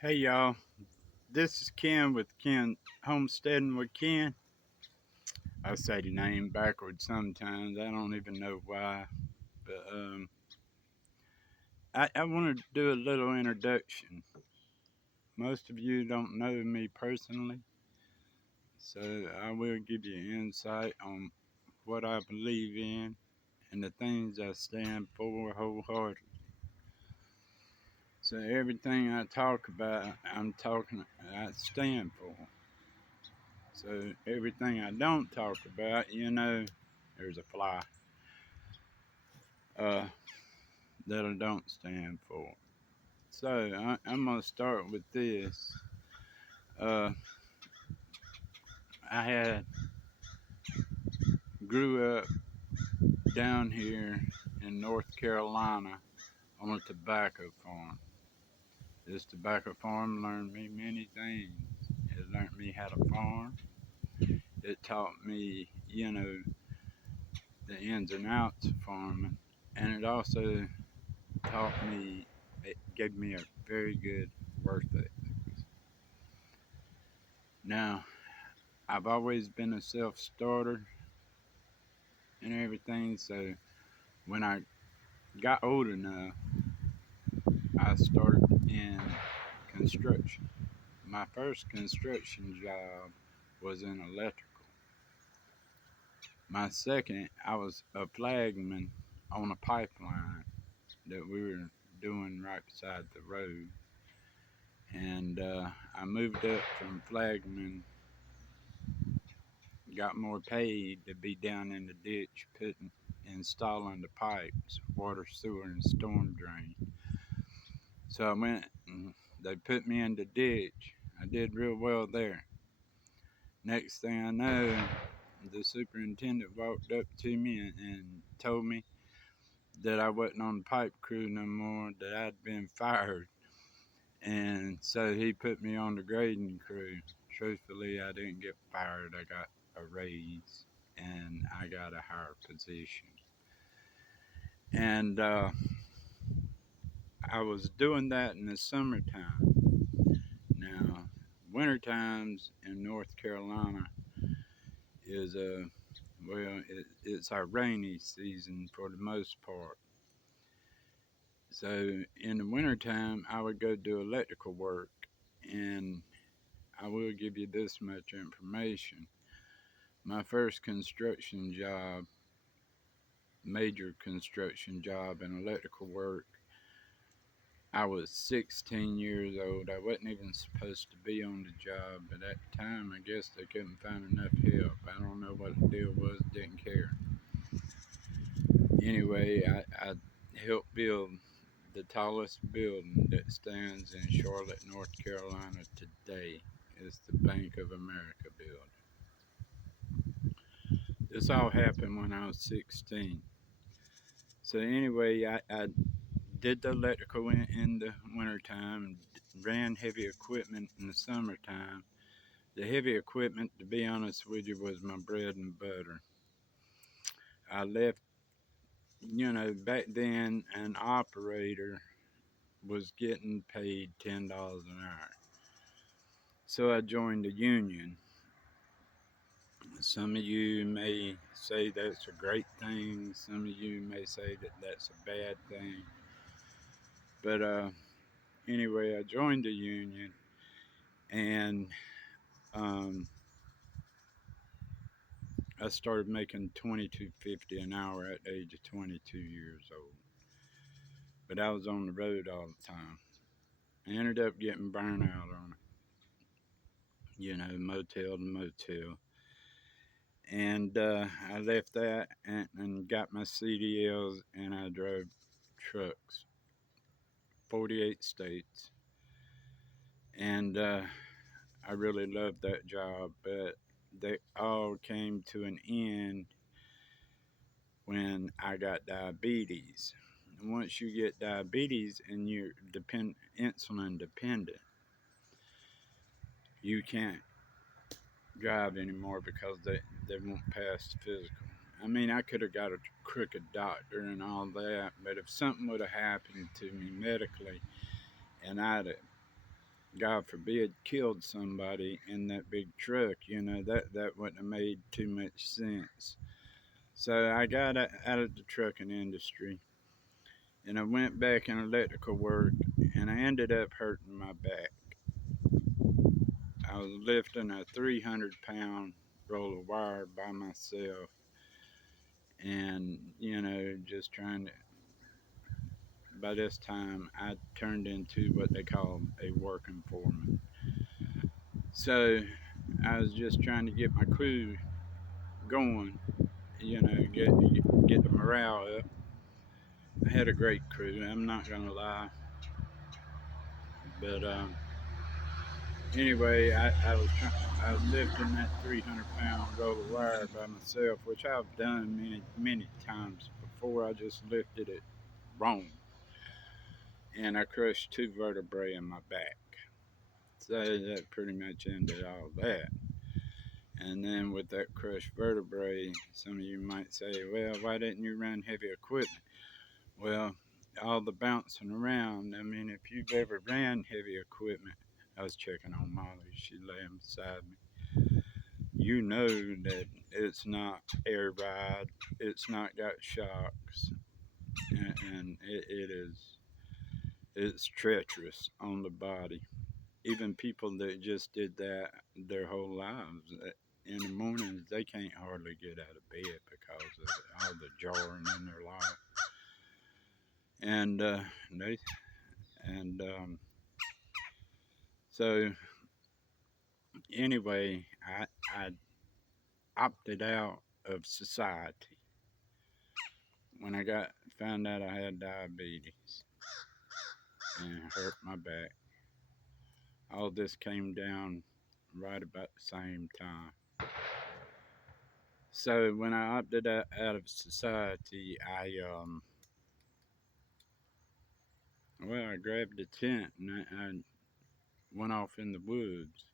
Hey y'all, this is Ken with Ken Homesteading with Ken. I say the name backwards sometimes. I don't even know why, but I want to do a little introduction. Most of you don't know me personally, so I will give you insight on what I believe in and the things I stand for wholeheartedly. So everything I talk about, I stand for. So everything I don't talk about, there's a fly uh, that I don't stand for. So I'm gonna start with this. Uh, I had grew up down here in North Carolina on a tobacco farm. This tobacco farm learned me many things. It learned me how to farm. It taught me, the ins and outs of farming, and it also taught me. It gave me a very good work ethic. Now, I've always been a self starter and everything, so when I got old enough, I started in construction. My first construction job was in electrical. My second, I was a flagman on a pipeline that we were doing right beside the road. And I moved up from flagman, got more paid to be down in the ditch installing the pipes, water, sewer, and storm drain. So I went and they put me in the ditch. I did real well there. Next thing I know, the superintendent walked up to me and told me that I wasn't on the pipe crew no more, that I'd been fired. And so he put me on the grading crew. Truthfully, I didn't get fired. I got a raise and I got a higher position. And I was doing that in the summertime. Now, winter times in North Carolina is it's our rainy season for the most part. So in the wintertime, I would go do electrical work, and I will give you this much information. My first construction job, major construction job in electrical work, I was 16 years old. I wasn't even supposed to be on the job, but at the time, I guess they couldn't find enough help. I don't know what the deal was, didn't care. Anyway, I helped build the tallest building that stands in Charlotte, North Carolina today. It's the Bank of America building. This all happened when I was 16. So anyway, I did the electrical in the wintertime, ran heavy equipment in the summertime. The heavy equipment, to be honest with you, was my bread and butter. I left, back then an operator was getting paid $10 an hour. So I joined the union. Some of you may say that's a great thing. Some of you may say that that's a bad thing. But anyway, I joined the union, and um, I started making $22.50 an hour at the age of 22 years old. But I was on the road all the time. I ended up getting burnt out on it, motel to motel. And I left that and got my CDLs, and I drove trucks, 48 states. And I really loved that job, but they all came to an end when I got diabetes. And once you get diabetes and you're insulin dependent, you can't drive anymore because they won't pass the physical. I mean, I could have got a crooked doctor and all that, but if something would have happened to me medically and I'd have God forbid, killed somebody in that big truck, that wouldn't have made too much sense. So I got out of the trucking industry and I went back in electrical work and I ended up hurting my back. I was lifting a 300-pound roll of wire by myself and, just trying to. By this time, I turned into what they call a working foreman. So I was just trying to get my crew going, get the morale up. I had a great crew, I'm not gonna lie. But anyway, I was lifting that 300-pound roll of wire by myself, which I've done many times before. I just lifted it wrong, and I crushed two vertebrae in my back. So that pretty much ended all that. And then with that crushed vertebrae, some of you might say, well, why didn't you run heavy equipment? Well, all the bouncing around. I mean, if you've ever ran heavy equipment, I was checking on Molly. She laying beside me. You know that it's not air ride. It's not got shocks, and it's treacherous on the body. Even people that just did that their whole lives, in the mornings they can't hardly get out of bed because of all the jarring in their life. And they and so anyway, I opted out of society when I got found out I had diabetes and it hurt my back. All this came down right about the same time. So when I opted out of society, I grabbed a tent and I went off in the woods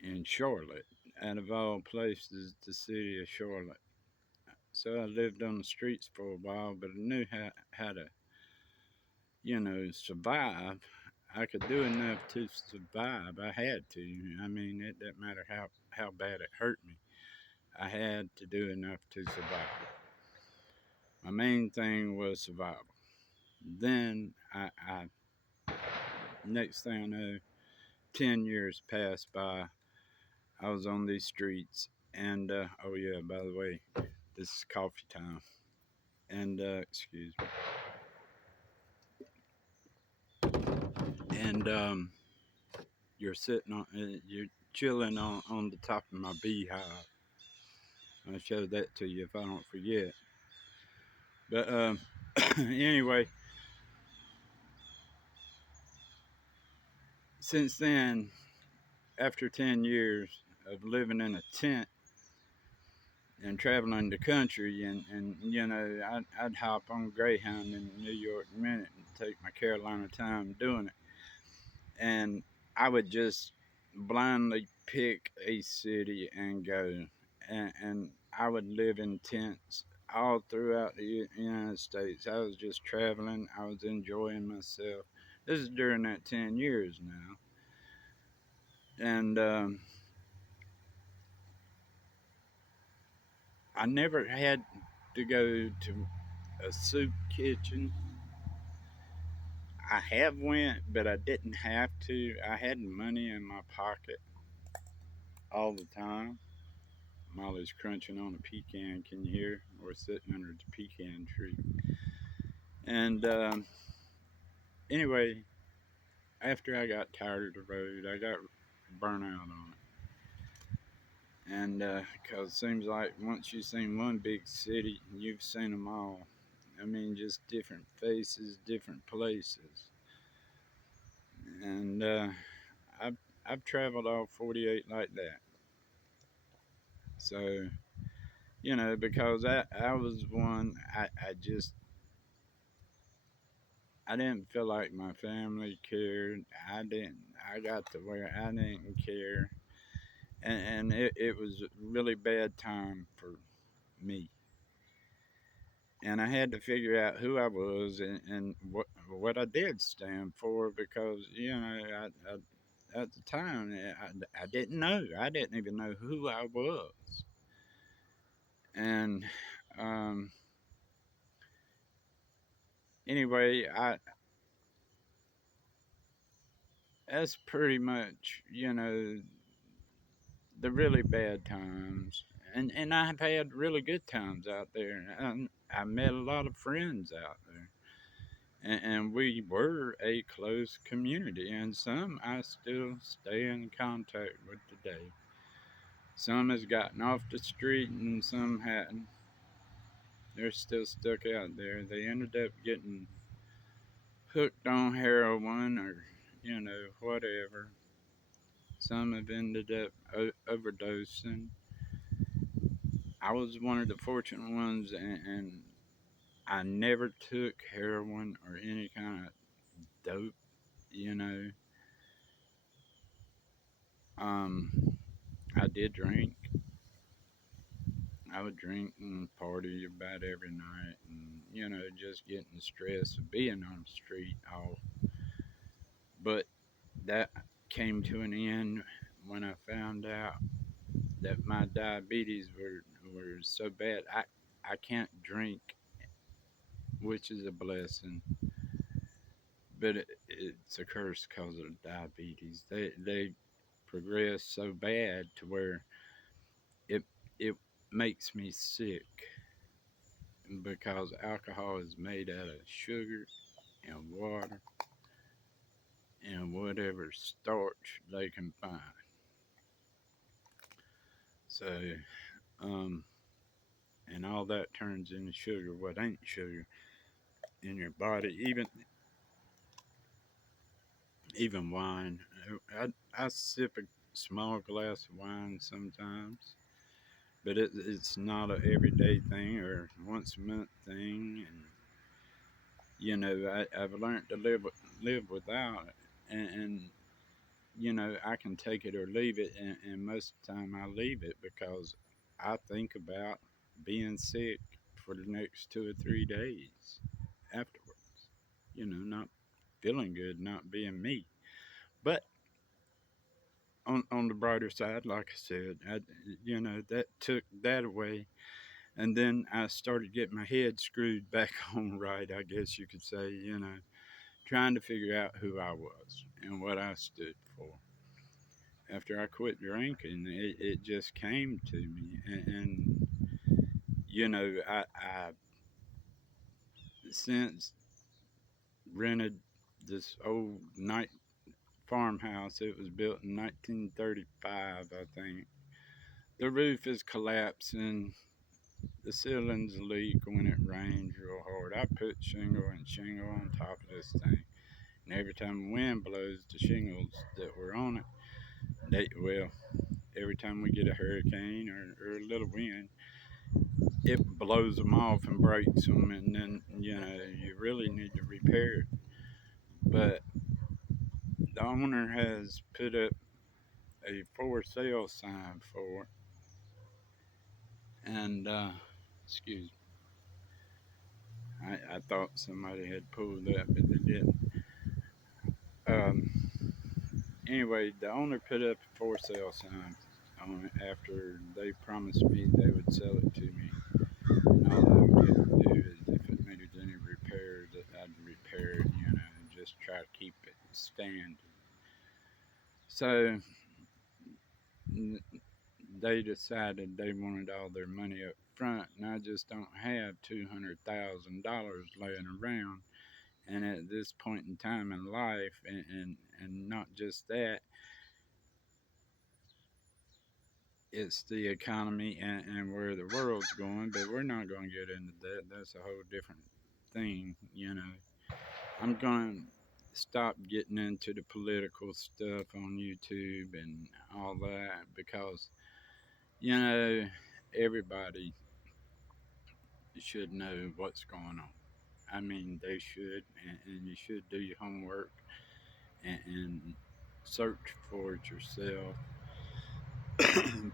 in Charlotte, out of all places, the city of Charlotte. So I lived on the streets for a while, but I knew how to, survive. I could do enough to survive. I had to. I mean, it didn't matter how bad it hurt me. I had to do enough to survive. My main thing was survival. Then next thing I know, 10 years passed by. I was on these streets, and oh yeah, by the way, this is coffee time. And excuse me. And you're chilling on the top of my beehive. I'll show that to you if I don't forget. But anyway, since then, after 10 years of living in a tent and traveling the country, and I'd hop on Greyhound in New York a minute and take my Carolina time doing it. And I would just blindly pick a city and go. And I would live in tents all throughout the United States. I was just traveling, I was enjoying myself. This is during that 10 years now. And I never had to go to a soup kitchen. I have went, but I didn't have to. I had money in my pocket all the time. Molly's crunching on a pecan. Can you hear? We're sitting under the pecan tree. And anyway, after I got tired of the road, I got burnt out on it. And because it seems like once you've seen one big city, you've seen them all. I mean, just different faces, different places. And I've, I've traveled all 48 like that. So, because I was one, I didn't feel like my family cared. I got to where I didn't care. And it was a really bad time for me. and I had to figure out who I was and what I did stand for because at the time I didn't know. I didn't even know who I was, and um, anyway, I that's pretty much the really bad times. And I've had really good times out there. I met a lot of friends out there. And we were a close community, and some I still stay in contact with today. Some has gotten off the street, and some hadn't. They're still stuck out there. They ended up getting hooked on heroin or, whatever. Some have ended up overdosing. I was one of the fortunate ones, and I never took heroin or any kind of dope, you know. I did drink. I would drink and party about every night, and just getting the stress of being on the street off. But that came to an end when I found out that my diabetes were so bad. I can't drink, which is a blessing, but it's a curse because of diabetes. They progress so bad to where it it makes me sick because alcohol is made out of sugar and water and whatever starch they can find. So, um, and all that turns into sugar. What ain't sugar in your body? Even wine. I sip a small glass of wine sometimes, but it's not a everyday thing or once a month thing. And I've learned to live without it, and I can take it or leave it, and most of the time I leave it because I think about being sick for the next 2 or 3 days afterwards. Not feeling good, not being me. But on the brighter side, like I said, that took that away, and then I started getting my head screwed back on right, I guess you could say. Trying to figure out who I was and what I stood for. After I quit drinking, it just came to me, and I since rented this old night farmhouse. It was built in 1935, I think. The roof is collapsing. The ceilings leak when it rains real hard. I put shingle and shingle on top of this thing, and every time the wind blows, the shingles that were on it, well, every time we get a hurricane or a little wind, it blows them off and breaks them, and then you really need to repair it. But the owner has put up a for sale sign for it, and excuse me, I thought somebody had pulled up, but they didn't. Um, anyway, the owner put up a for sale sign on it after they promised me they would sell it to me. And all I would have to do is if it needed any repairs, that I'd repair it, and just try to keep it standing. So they decided they wanted all their money up front, and I just don't have $200,000 laying around. And at this point in time in life, and not just that, it's the economy and where the world's going, but we're not going to get into that. That's a whole different thing. I'm going to stop getting into the political stuff on YouTube and all that because, you know, everybody should know what's going on. I mean, they should, and you should do your homework and search for it yourself,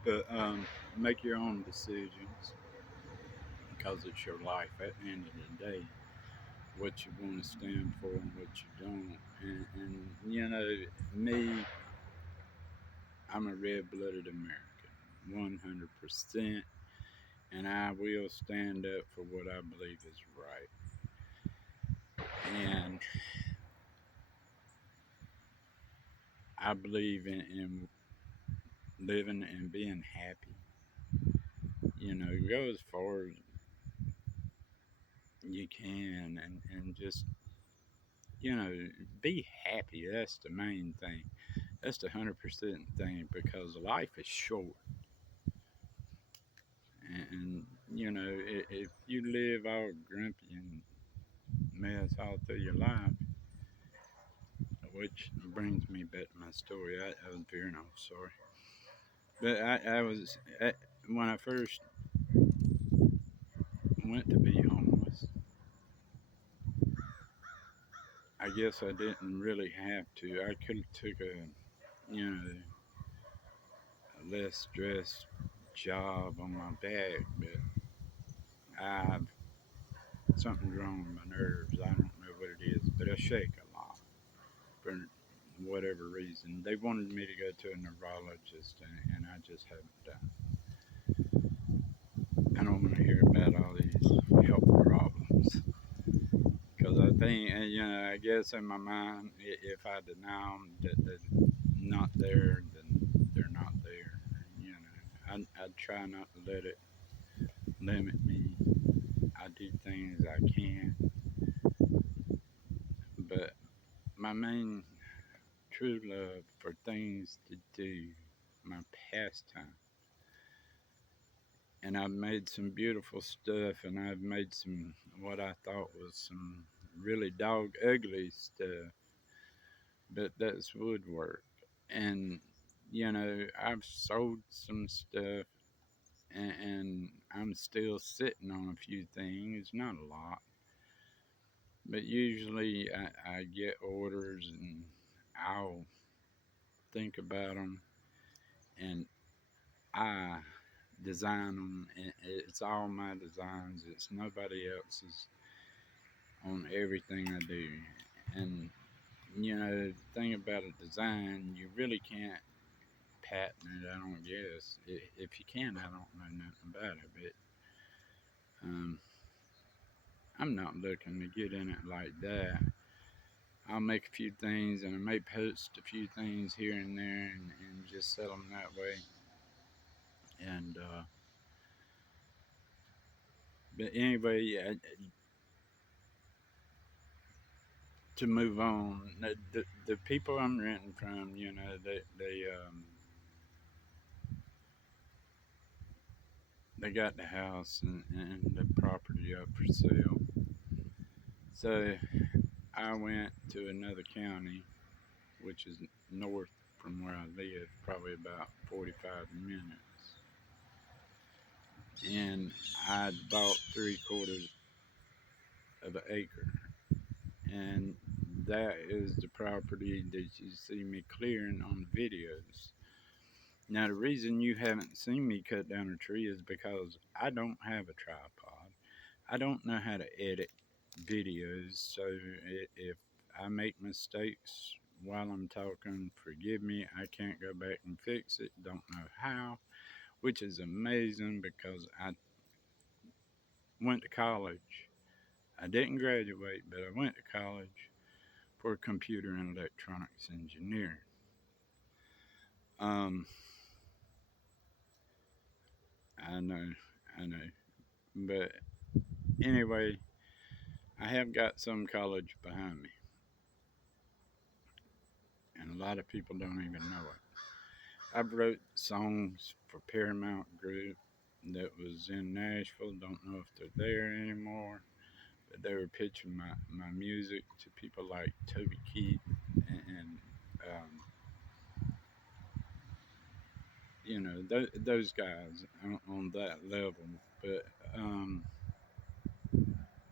but make your own decisions because it's your life at the end of the day, what you want to stand for and what you don't. And you know, me, I'm a red blooded American, 100%, and I will stand up for what I believe is right. And I believe in living and being happy. You know, go as far as you can and just, you know, be happy. That's the main thing. That's the 100% thing because life is short. And you know, if you live all grumpy and mess all through your life, which brings me back to my story. I was veering off, sorry. But when I first went to be homeless, I guess I didn't really have to. I could have took you know, a less stress job on my back, but I've something's wrong with my nerves. I don't know what it is, but I shake a lot for whatever reason. They wanted me to go to a neurologist, and I just haven't done. I don't want to hear about all these health problems because I think, you know, I guess in my mind, if I deny them that they're not there, then they're not there. You know, I try not to let it limit me. I do things I can, but my main true love for things to do, my pastime. And I've made some beautiful stuff, and I've made some what I thought was some really dog ugly stuff, but that's woodwork. And you know, I've sold some stuff, and I'm still sitting on a few things, not a lot, but usually I get orders and I'll think about them and I design them. And it's all my designs. It's nobody else's on everything I do. And you know, the thing about a design, you really can't patent it. I don't guess. If you can, I don't know nothing about it. But I'm not looking to get in it like that. I'll make a few things and I may post a few things here and there and just sell them that way. And but anyway, to move on, the people I'm renting from, you know, they got the house and the property up for sale. So I went to another county, which is north from where I live, probably about 45 minutes. And I bought 3/4 of an acre. And that is the property that you see me clearing on the videos. Now, the reason you haven't seen me cut down a tree is because I don't have a tripod. I don't know how to edit videos, so if I make mistakes while I'm talking, forgive me. I can't go back and fix it. Don't know how, which is amazing because I went to college. I didn't graduate, but I went to college for computer and electronics engineering. Um, I know, I know, but anyway, I have got some college behind me, and a lot of people don't even know it. I wrote songs for Paramount Group that was in Nashville. Don't know if they're there anymore, but they were pitching my music to people like Toby Keith and you know, those guys on that level. But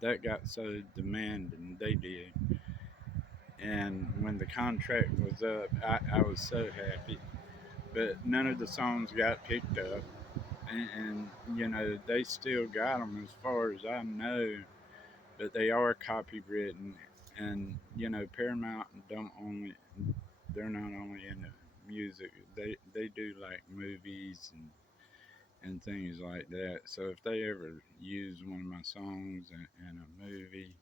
that got so demanding, they did. And when the contract was up, I was so happy. But none of the songs got picked up. and you know they still got them as far as I know, but they are copywritten, and you know Paramount don't only they're not only in the music, they do like movies and things like that. So if they ever use one of my songs in a movie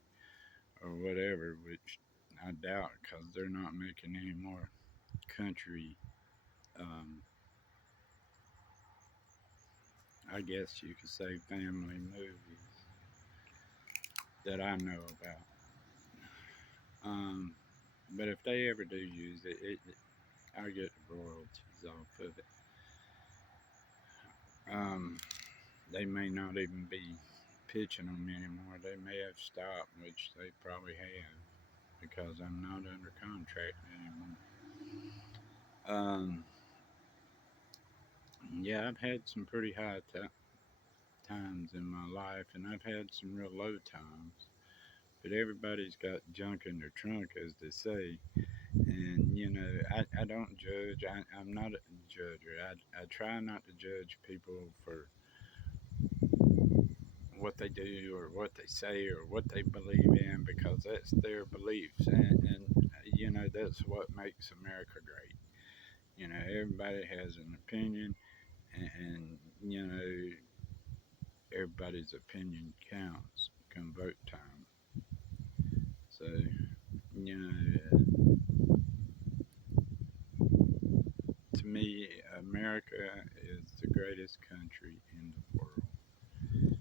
or whatever, which I doubt because they're not making any more country, um, I guess you could say family movies that I know about. Um, but if they ever do use it I get the royalties off of it. Um, they may not even be pitching them anymore. They may have stopped, which they probably have because I'm not under contract anymore. Um, yeah, I've had some pretty high times in my life, and I've had some real low times. But everybody's got junk in their trunk, as they say. And, you know, I don't judge. I'm not a judger. I try not to judge people for what they do or what they say or what they believe in because that's their beliefs. And you know, that's what makes America great. You know, everybody has an opinion, and you know, everybody's opinion counts come vote time. So, you know, to me, America is the greatest country in the world.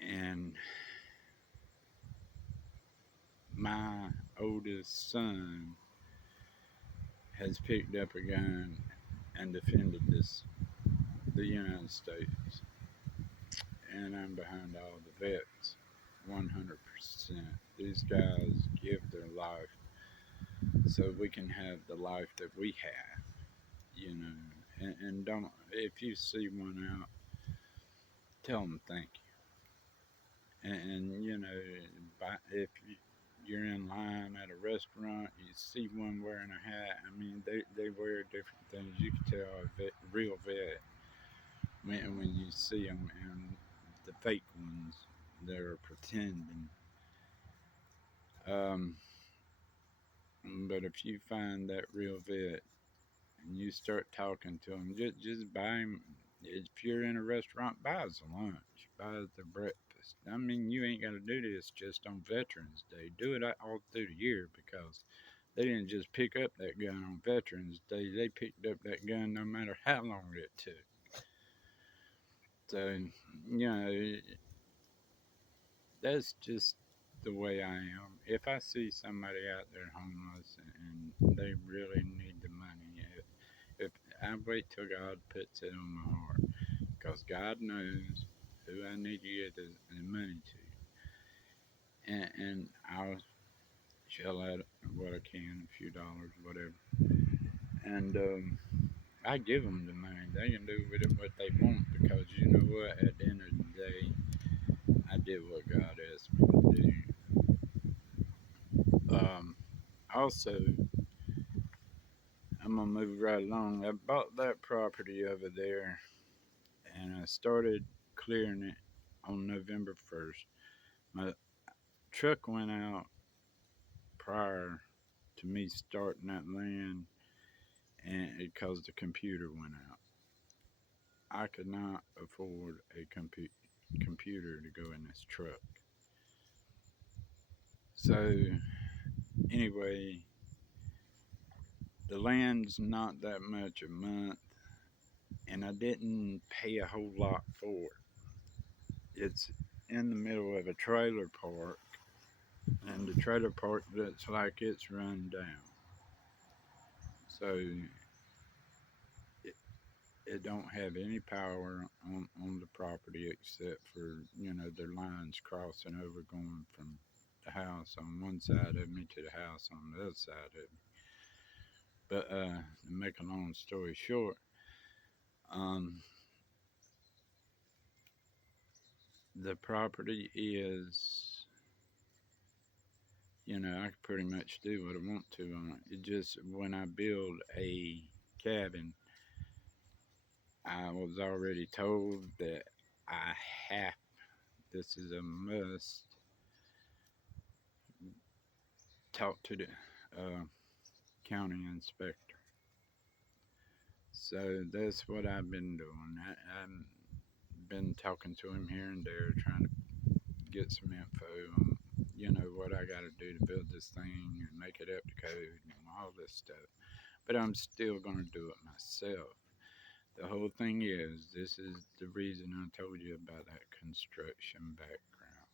And my oldest son has picked up a gun and defended the United States. And I'm behind all the vets 100%. These guys give their life so we can have the life that we have, you know. And don't, if you see one out, tell them thank you. And you know, if you're in line at a restaurant, you see one wearing a hat. I mean, they wear different things. You can tell a real vet when you see them, and the fake ones that are pretending. Um, but if you find that real vet and you start talking to them, just buy them. If you're in a restaurant, buy us a lunch, buy us their breakfast. I mean, you ain't got to do this just on Veterans Day. Do it all through the year because they didn't just pick up that gun on Veterans Day. They picked up that gun no matter how long it took. So, you know, that's just the way I am. If I see somebody out there homeless and they really need the money, if I wait till God puts it on my heart, because God knows who I need to get the money to, and I'll shell out what I can, a few dollars, whatever, and I give them the money. They can do with it what they want because you know what? At the end of the day, I did what God asked me to do. Also, I'm gonna move right along. I bought that property over there, and I started clearing it on November 1st. My truck went out prior to me starting that land, and it caused the computer went out. I could not afford a computer to go in this truck. So anyway, the land's not that much a month, and I didn't pay a whole lot for it. It's in the middle of a trailer park, and the trailer park looks like it's run down. So it, it don't have any power on the property except for, you know, their lines crossing over going from the house on one side of me to the house on the other side of me. But to make a long story short, um, the property is, you know, I can pretty much do what I want to on it. It just when I build a cabin, I was already told that I have, this is a must, talk to the uh, county inspector. So that's what I've been doing. I've been talking to him here and there, trying to get some info on, what I got to do to build this thing and make it up to code and all this stuff. But I'm still going to do it myself. The whole thing is, this is the reason I told you about that construction background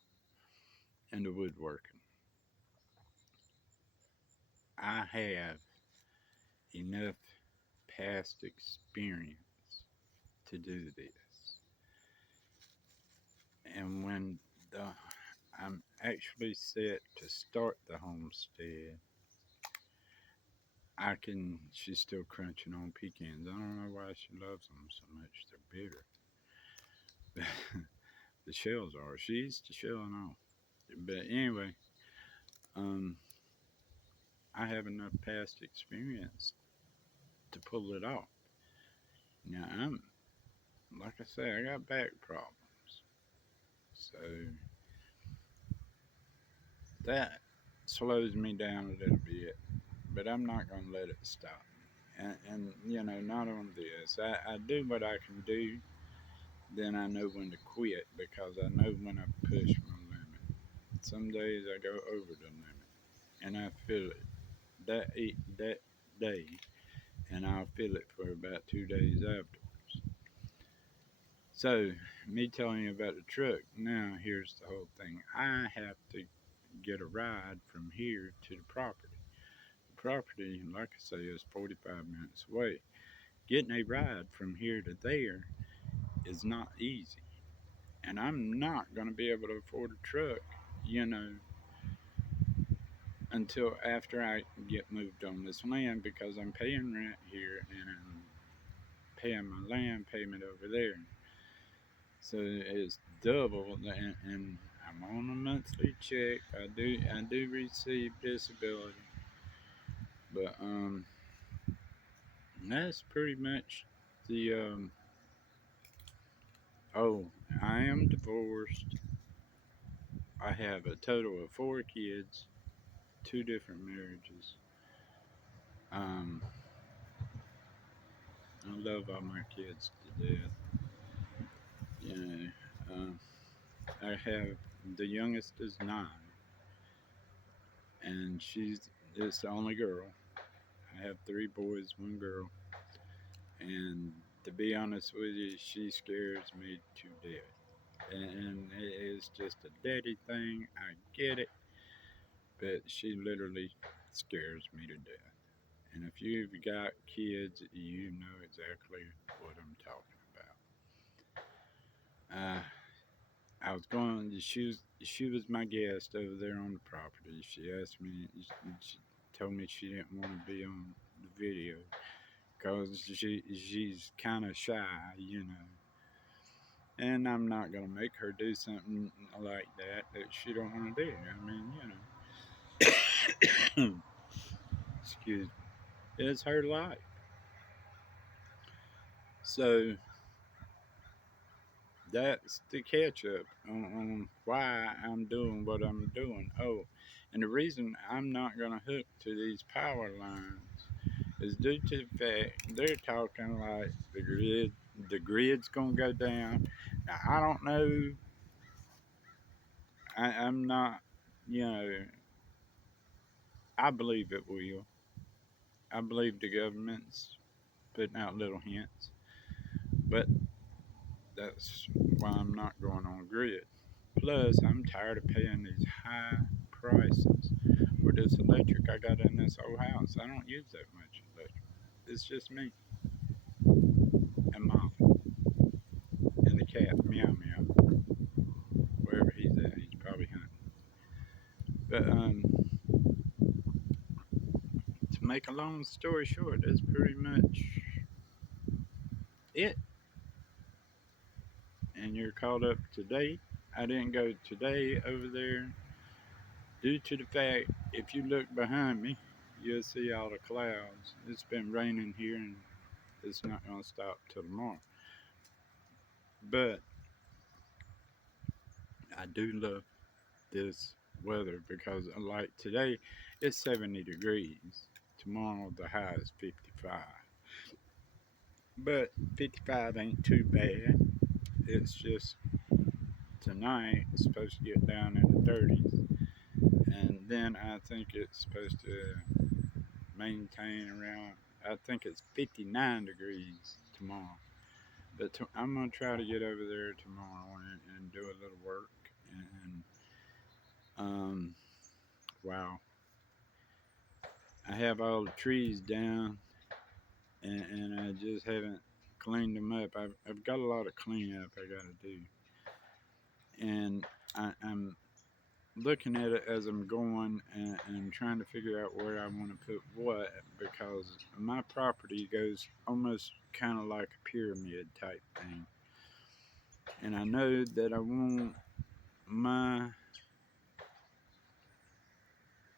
and the woodworking. I have enough past experience to do this. And when the I'm actually set to start the homestead, she's still crunching on pecans. I don't know why she loves them so much. They're bitter. The shells are. She's the shelling off. But anyway, um, I have enough past experience to pull it off. Now like I say, I got back problems. So that slows me down a little bit, but I'm not going to let it stop me. Not on this. I do what I can do, then I know when to quit because I know when I push my limit. Some days I go over the limit, and I feel it that day, and I'll feel it for about 2 days afterwards. So, me telling you about the truck, now here's the whole thing. I have to get a ride from here to the property. The property, like I say, is 45 minutes away. Getting a ride from here to there is not easy. And I'm not going to be able to afford a truck, you know, until after I get moved on this land because I'm paying rent here and I'm paying my land payment over there. So it's double, and I'm on a monthly check. I do receive disability, but that's pretty much the oh, I am divorced. I have a total of 4 kids, 2 different marriages. Um, I love all my kids to death. You know, I have the youngest is 9, and she's the only girl. I have 3 boys, 1 girl, and to be honest with you, she scares me to death. And it is just a daddy thing. I get it, but she literally scares me to death. And if you've got kids, you know exactly what I'm talking about. I was going. She was my guest over there on the property. She asked me. She told me she didn't want to be on the video because she's kind of shy, you know. And I'm not gonna make her do something like that she don't want to do. I mean, excuse me. It's her life. So that's the catch up on why I'm doing what I'm doing. Oh, and the reason I'm not going to hook to these power lines is due to the fact they're talking like the grid's going to go down. Now, I don't know. I'm not, you know, I believe it will. I believe the government's putting out little hints, but that's why I'm not going on grid. Plus, I'm tired of paying these high prices for this electric I got in this old house. I don't use that much electric. It's just me and Molly and the cat, meow meow. Wherever he's at, he's probably hunting. But to make a long story short, that's pretty much it. And you're caught up to date. I didn't go today over there due to the fact if you look behind me, you'll see all the clouds. It's been raining here and it's not going to stop till tomorrow. But I do love this weather because, like today, it's 70 degrees. Tomorrow, the high is 55. But 55 ain't too bad. It's just tonight it's supposed to get down in the 30s. And then I think it's supposed to maintain around, I think it's 59 degrees tomorrow. But I'm going to try to get over there tomorrow and do a little work. And, um, wow. I have all the trees down and I just haven't cleaned them up. I've got a lot of cleanup I got to do. And I'm looking at it as I'm going and trying to figure out where I want to put what because my property goes almost kind of like a pyramid type thing. And I know that I want my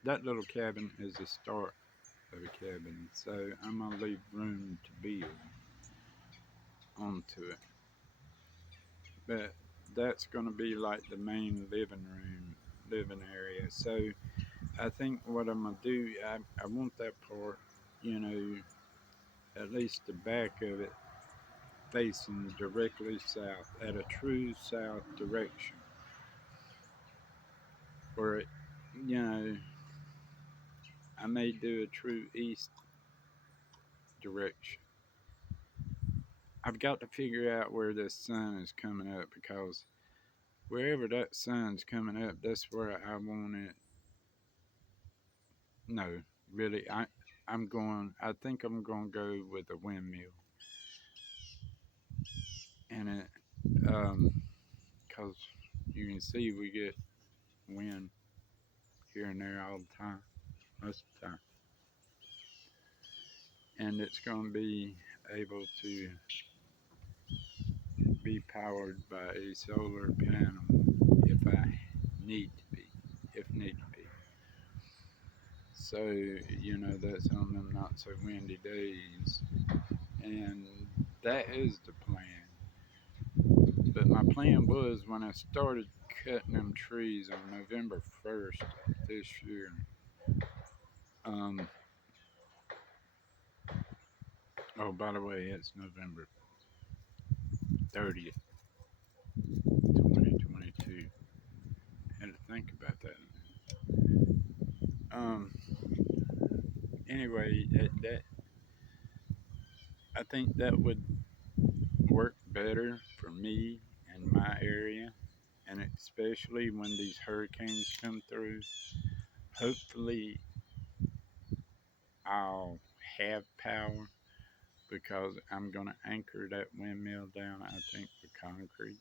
that little cabin is the start of a cabin, so I'm gonna leave room to build onto it. But that's gonna be like the main living area. So I think what I'm gonna do, I want that part, you know, at least the back of it facing directly south at a true south direction, or it, you know, I may do a true east direction. I've got to figure out where this sun is coming up because wherever that sun's coming up, that's where I want it. No, really, I'm going. I think I'm going to go with a windmill, and it, cause you can see we get wind here and there all the time, most of the time, and it's going to be able to be powered by a solar panel if I need to be, if need to be. So, you know, that's on them not so windy days. And that is the plan. But my plan was when I started cutting them trees on November 1st this year. Um, oh, by the way, it's November 30th, 2022. Had to think about that. Um, anyway, I think that would work better for me and my area, and especially when these hurricanes come through. Hopefully, I'll have power because I'm going to anchor that windmill down, I think, with concrete.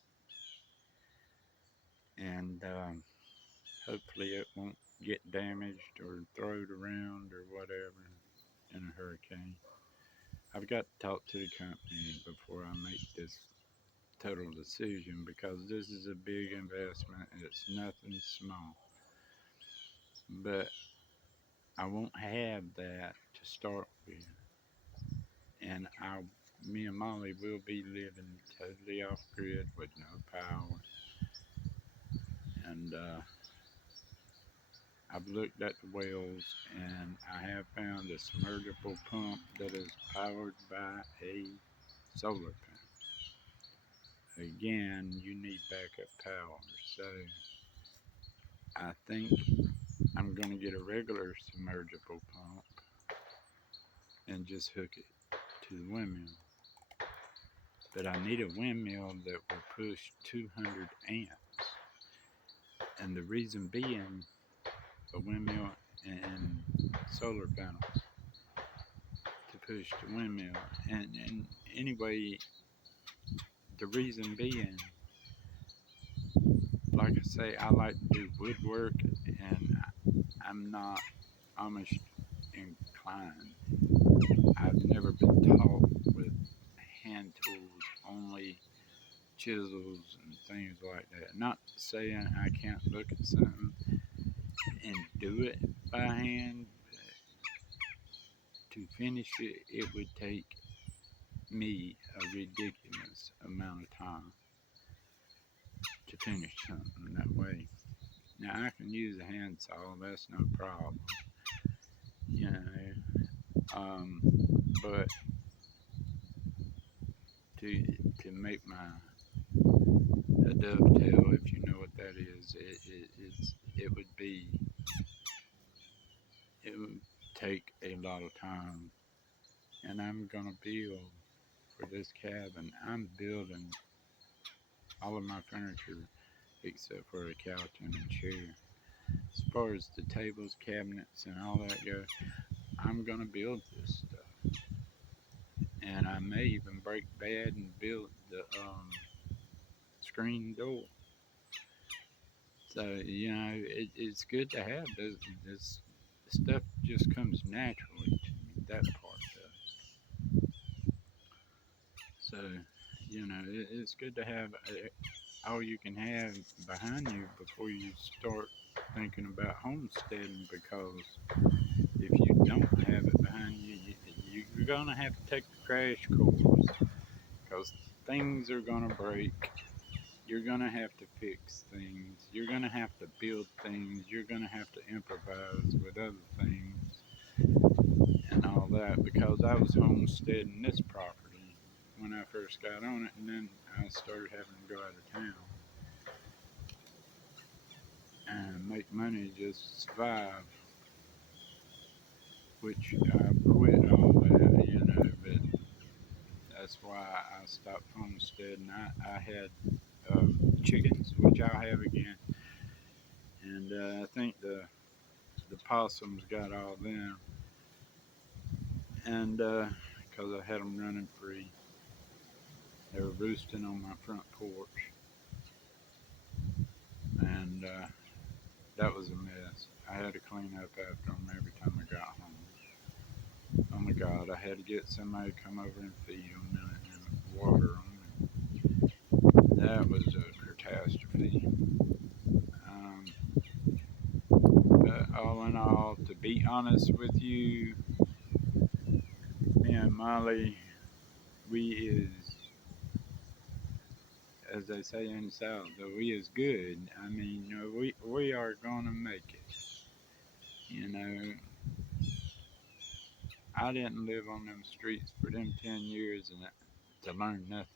And hopefully, it won't get damaged or thrown around or whatever in a hurricane. I've got to talk to the company before I make this total decision because this is a big investment. It's nothing small. But I won't have that to start with. And me and Molly will be living totally off grid with no power. And I've looked at the wells and I have found a submersible pump that is powered by a solar panel. Again, you need backup power. So I think I'm going to get a regular submersible pump and just hook it to the windmill. But I need a windmill that will push 200 amps. And the reason being, a windmill and solar panels to push the windmill. And anyway, the reason being, like I say, I like to do woodwork and I'm not Amish inclined. I've never been taught with hand tools, only chisels and things like that. Not saying I can't look at something and do it by hand, but to finish it, it would take me a ridiculous amount of time. to finish something that way. Now I can use a handsaw, that's no problem, you know. But to make a dovetail, if you know what that is, it would take a lot of time. And I'm gonna build for this cabin. I'm building all of my furniture except for a couch and a chair. As far as the tables, cabinets, and all that go, I'm gonna build this stuff. And I may even break bad and build the screen door. So it's good to have this stuff. Just comes naturally to me. That part does. So it's good to have all you can have behind you before you start thinking about homesteading. Because if you don't have it behind you, you're gonna have to take the crash course. Because things are gonna break. You're gonna have to fix things. You're gonna have to build things. You're gonna have to improvise with other things and all that. Because I was homesteading this property when I first got on it, and then I started having to go out of town and make money just to survive. Which I quit all that. But that's why I stopped homesteading. I had chickens, which I'll have again, and I think the possums got all them, and because I had them running free, they were roosting on my front porch, and that was a mess. I had to clean up after them every time I got home. Oh my God, I had to get somebody to come over and feed them and water them. That was a catastrophe. Um, but all in all, to be honest with you, me and Molly, we as they say in the South, we is good. I mean, we are gonna make it. You know, I didn't live on them streets for them 10 years and to learn nothing.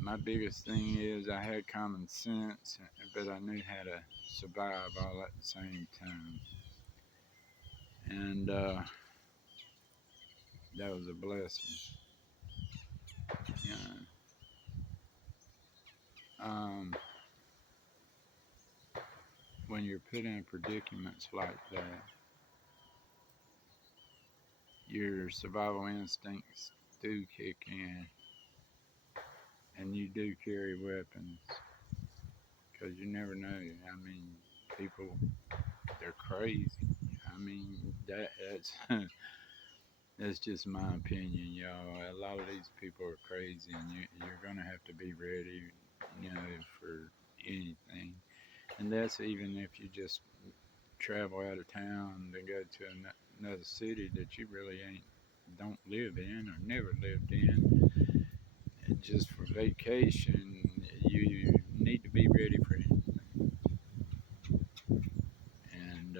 My biggest thing is I had common sense, but I knew how to survive all at the same time, and that was a blessing. You when you're put in predicaments like that, your survival instincts do kick in, and you do carry weapons because you never know. I mean, people, they're crazy. I mean, that's that's just my opinion, y'all. A lot of these people are crazy, and you're gonna have to be ready, for anything. And that's even if you just travel out of town to go to another city that you really don't live in or never lived in, and just for vacation, you need to be ready for anything. And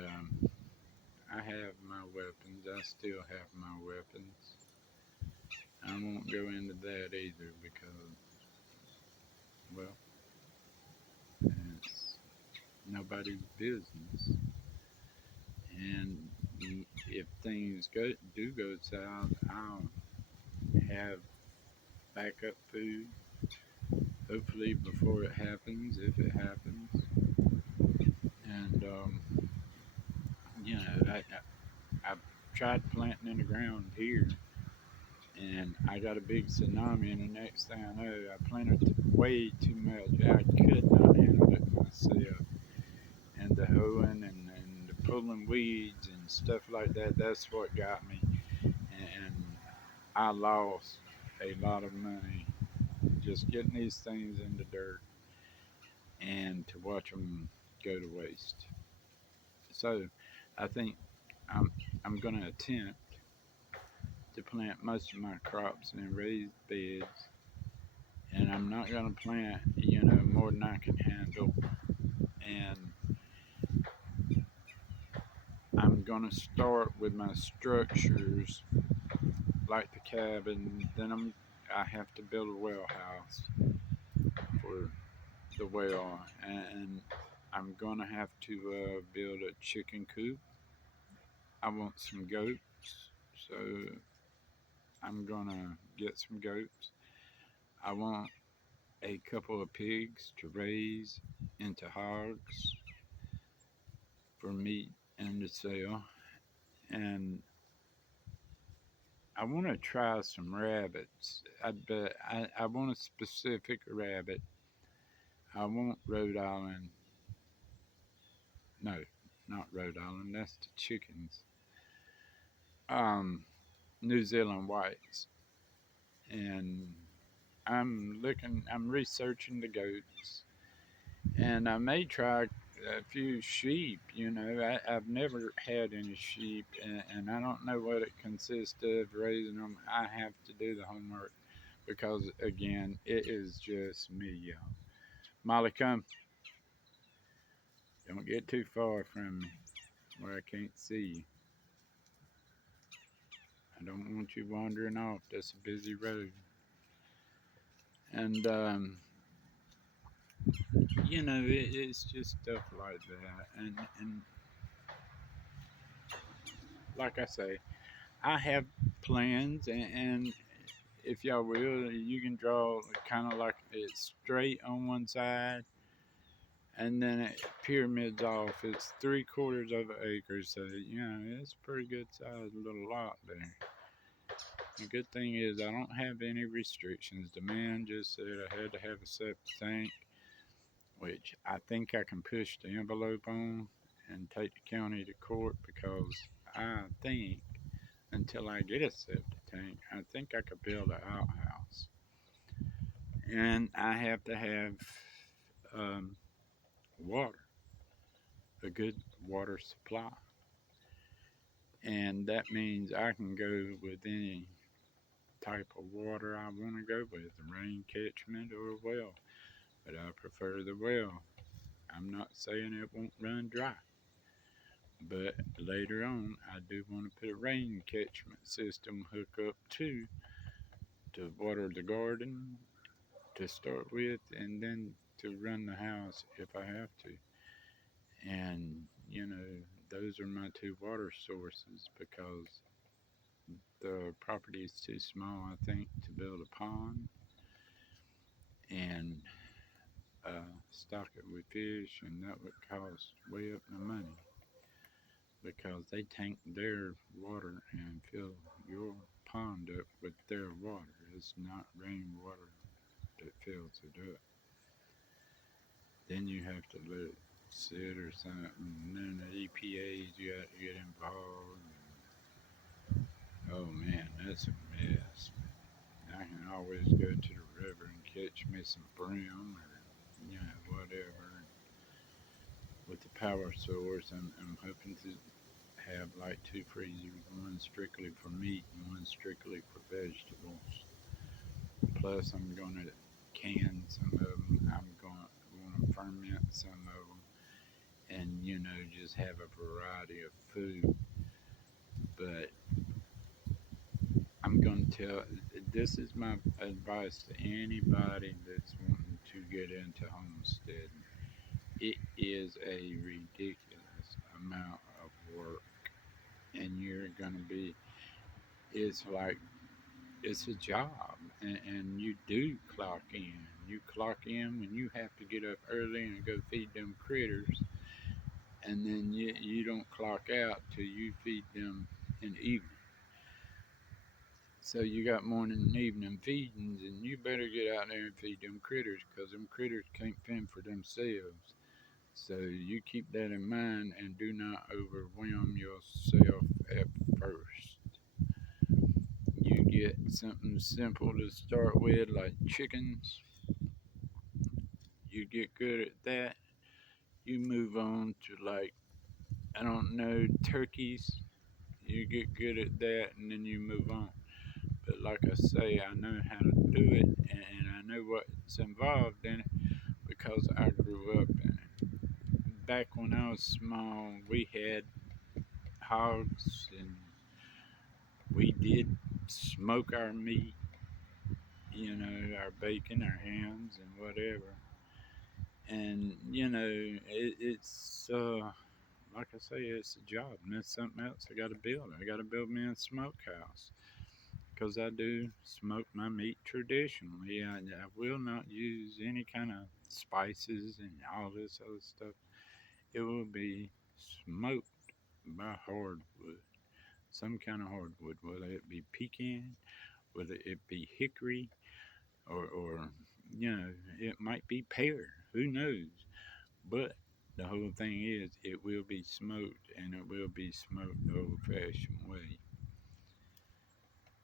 I have my weapons. I still have my weapons. I won't go into that either because, well, it's nobody's business. And if things do go south, I'll have backup food. Hopefully before it happens, if it happens. And I've tried planting in the ground here, and I got a big tsunami. And the next thing I know, I planted way too much. I could not handle it myself. And the hoeing and the pulling weeds and stuff like that, that's what got me. And I lost a lot of money just getting these things in the dirt and to watch them go to waste. So I think I'm, I'm going to attempt to plant most of my crops in raised beds and I'm not going to plant, more than I can handle. And I'm going to start with my structures, like the cabin. Then I have to build a well house for the well, and I'm going to have to build a chicken coop. I want some goats, so I'm going to get some goats. I want a couple of pigs to raise into hogs for meat and to sell. And I want to try some rabbits. I want a specific rabbit. I want Rhode Island. No, not Rhode Island. That's the chickens. Um, New Zealand whites. And I'm researching the goats. And I may try a few sheep. I've never had any sheep, and I don't know what it consists of raising them. I have to do the homework because, again, it is just me, y'all. Molly, come. Don't get too far from me where I can't see you. I don't want you wandering off. That's a busy road. And, it's just stuff like that. And like I say, I have plans, and if y'all will, you can draw kind of like it's straight on one side, and then it pyramids off. It's 3/4 of an acre, so it's a pretty good sized little lot there. The good thing is I don't have any restrictions. The man just said I had to have a septic tank, which I think I can push the envelope on and take the county to court because I think until I get a septic tank, I think I could build an outhouse. And I have to have um, water, a good water supply. And that means I can go with any type of water I want to go with, a rain catchment or a well. But I prefer the well. I'm not saying it won't run dry. But later on, I do want to put a rain catchment system hook up to water the garden to start with, and then to run the house if I have to. And, those are my two water sources because the property is too small, I think, to build a pond and stock it with fish, and that would cost way up the money because they tank their water and fill your pond up with their water. It's not rainwater that fills it up. Then you have to let it sit or something, and then the EPA's you got to get involved. Oh man, that's a mess. I can always go to the river and catch me some brim or whatever. With the power source, I'm hoping to have like two freezers, one strictly for meat and one strictly for vegetables. Plus, I'm going to can some of them. I'm going to ferment some of them, and just have a variety of food. But I'm going to tell. This is my advice to anybody that's wanting to get into homesteading. It is a ridiculous amount of work, and you're going to be. It's like it's a job, and you do clock in. You clock in when you have to get up early and go feed them critters, and then you don't clock out till you feed them in the evening. So you got morning and evening feedings, and you better get out there and feed them critters, 'cause them critters can't fend for themselves. So you keep that in mind and do not overwhelm yourself at first. You get something simple to start with, like chickens. You get good at that. You move on to, like, I don't know, turkeys. You get good at that, and then you move on. But like I say, I know how to do it, and I I know what's involved in it because I grew up in it. Back when I was small, we had hogs and we did smoke our meat, our bacon, our hams, and whatever. And it's like I say, it's a job, and it's something else I got to build. I got to build me a smokehouse because I do smoke my meat traditionally. I will not use any kind of spices and all this other stuff. It will be smoked by hardwood, some kind of hardwood, whether it be pecan, whether it be hickory, or it might be pear. Who knows? But the whole thing is, it will be smoked, and it will be smoked the old-fashioned way.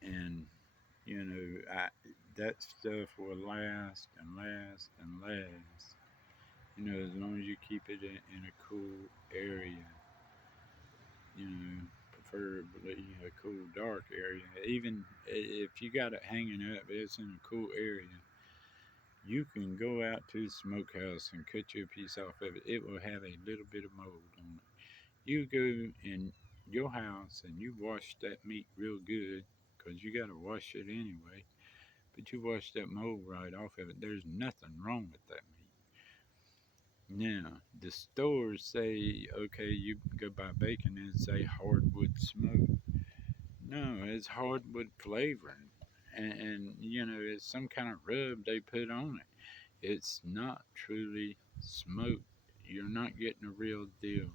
And that stuff will last and last and last. As long as you keep it in a cool area. Preferably a cool, dark area. Even if you got it hanging up, it's in a cool area. You can go out to the smokehouse and cut you a piece off of it. It will have a little bit of mold on it. You go in your house and you wash that meat real good, because you got to wash it anyway. But you wash that mold right off of it. There's nothing wrong with that meat. Now, the stores say, okay, you go buy bacon and say hardwood smoke. No, it's hardwood flavoring. And it's some kind of rub they put on it. It's not truly smoked. You're not getting a real deal.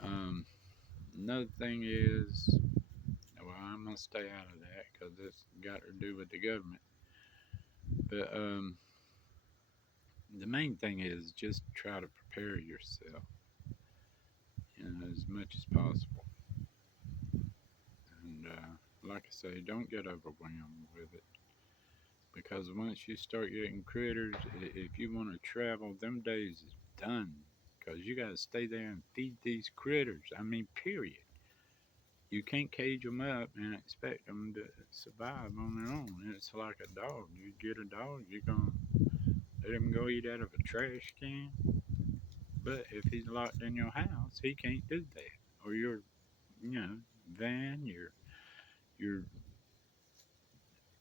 Um, Another thing is, well, I'm gonna stay out of that because it's got to do with the government. But the main thing is just try to prepare yourself, as much as possible. And like I say, don't get overwhelmed with it, because once you start getting critters, if you want to travel, them days is done. Because you got to stay there and feed these critters. I mean, period. You can't cage them up and expect them to survive on their own. It's like a dog. You get a dog, you're going to let him go eat out of a trash can. But if he's locked in your house, he can't do that. Or your, van, your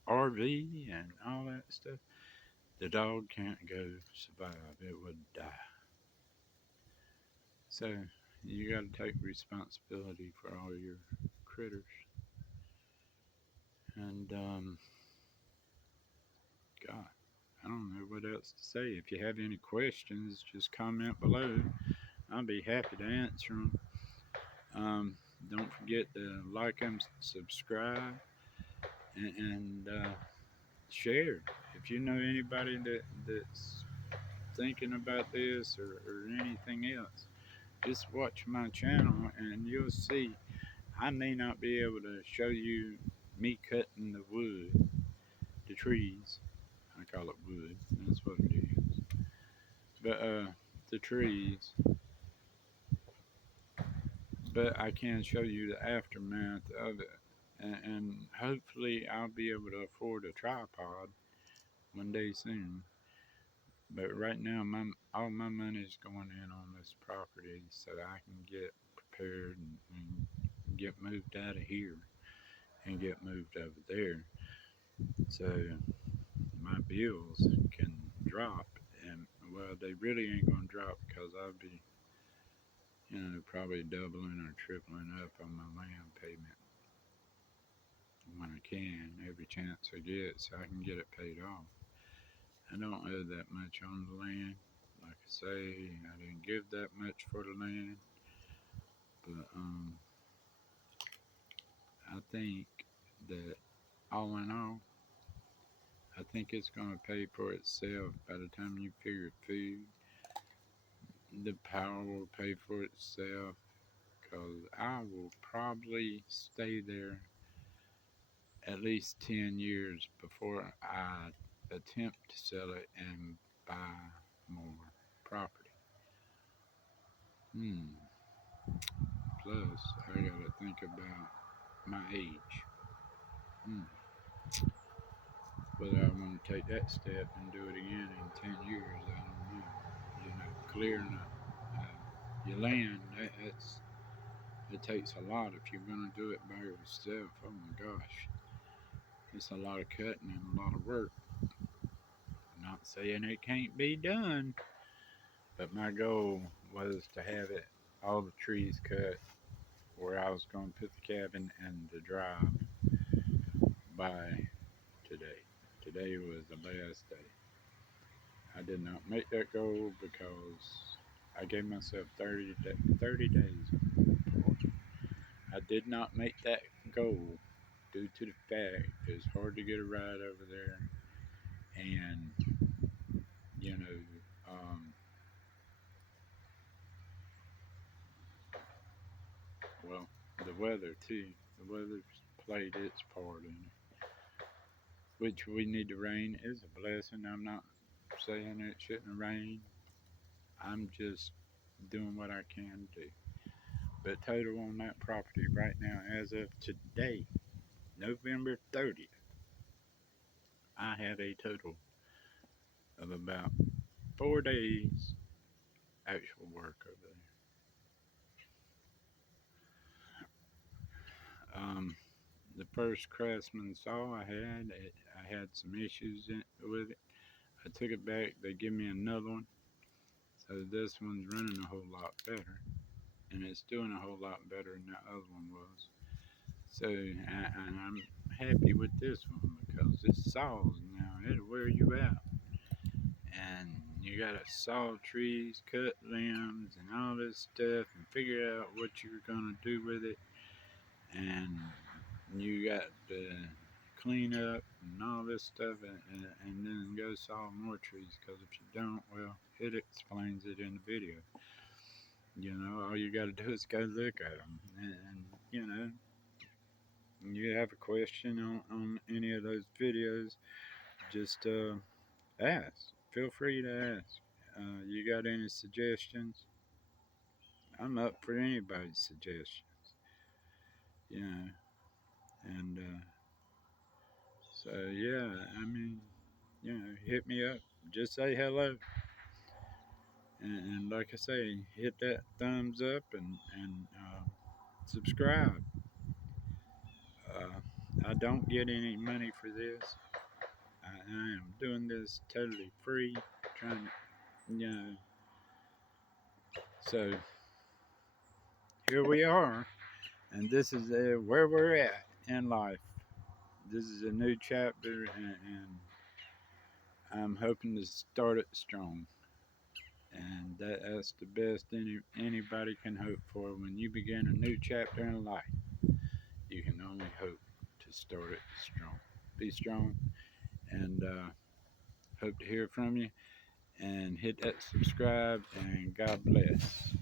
RV, and all that stuff. The dog can't go survive. It would die. So you got to take responsibility for all your critters. And God, I don't know what else to say. If you have any questions, just comment below. I'll be happy to answer them. Don't forget to like and subscribe, and share. If you know anybody that's thinking about this, or anything else, just watch my channel and you'll see. I may not be able to show you me cutting the wood, the trees. I call it wood. That's what it is. But the trees. But I can show you the aftermath of it, and hopefully I'll be able to afford a tripod one day soon. But right now, all my money's going in on this property so I can get prepared and get moved out of here and get moved over there, so my bills can drop. And well, they really ain't gonna drop because I'll be, probably doubling or tripling up on my land payment when I can, every chance I get, so I can get it paid off. I don't owe that much on the land. Like I say, I didn't give that much for the land, but I think that all in all, I think it's gonna pay for itself by the time you figure food. The power will pay for itself, because I will probably stay there at least 10 years before I attempt to sell it and buy more property. Plus, I gotta think about my age. whether I want to take that step and do it again in 10 years, I don't know. Clearing your land, it takes a lot if you're going to do it by yourself. Oh my gosh. It's a lot of cutting and a lot of work. I'm not saying it can't be done, but my goal was to have it all the trees cut where I was going to put the cabin and the drive by today. Today was the last day. I did not make that goal because I gave myself 30 days. I did not make that goal due to the fact it's hard to get a ride over there, and you know, um, well, the weather too. The weather's played its part in it, which we need to rain is a blessing. I'm not saying it shouldn't rain. I'm just doing what I can do. But total on that property right now, as of today, November 30th, I have a total of about 4 days actual work over there. The first Craftsman saw I had some issues with it. I took it back. They give me another one. So this one's running a whole lot better. And it's doing a whole lot better than that other one was. So, and I'm happy with this one because it saws now. It'll wear you out. And you gotta saw trees, cut limbs, and all this stuff, and figure out what you're gonna do with it. And you got to clean up and all this stuff, and then go saw more trees. Because if you don't, well, it explains it in the video. All you got to do is go look at them, and you have a question on any of those videos, just ask. Feel free to ask. You got any suggestions? I'm up for anybody's suggestions. You know, and so yeah, I mean, hit me up. Just say hello, and like I say, hit that thumbs up and subscribe. I don't get any money for this. I am doing this totally free, trying to, So here we are, and this is where we're at in life. This is a new chapter, and I'm hoping to start it strong. And that's the best anybody can hope for. When you begin a new chapter in life, you can only hope to start it strong. Be strong, and hope to hear from you. And hit that subscribe, and God bless.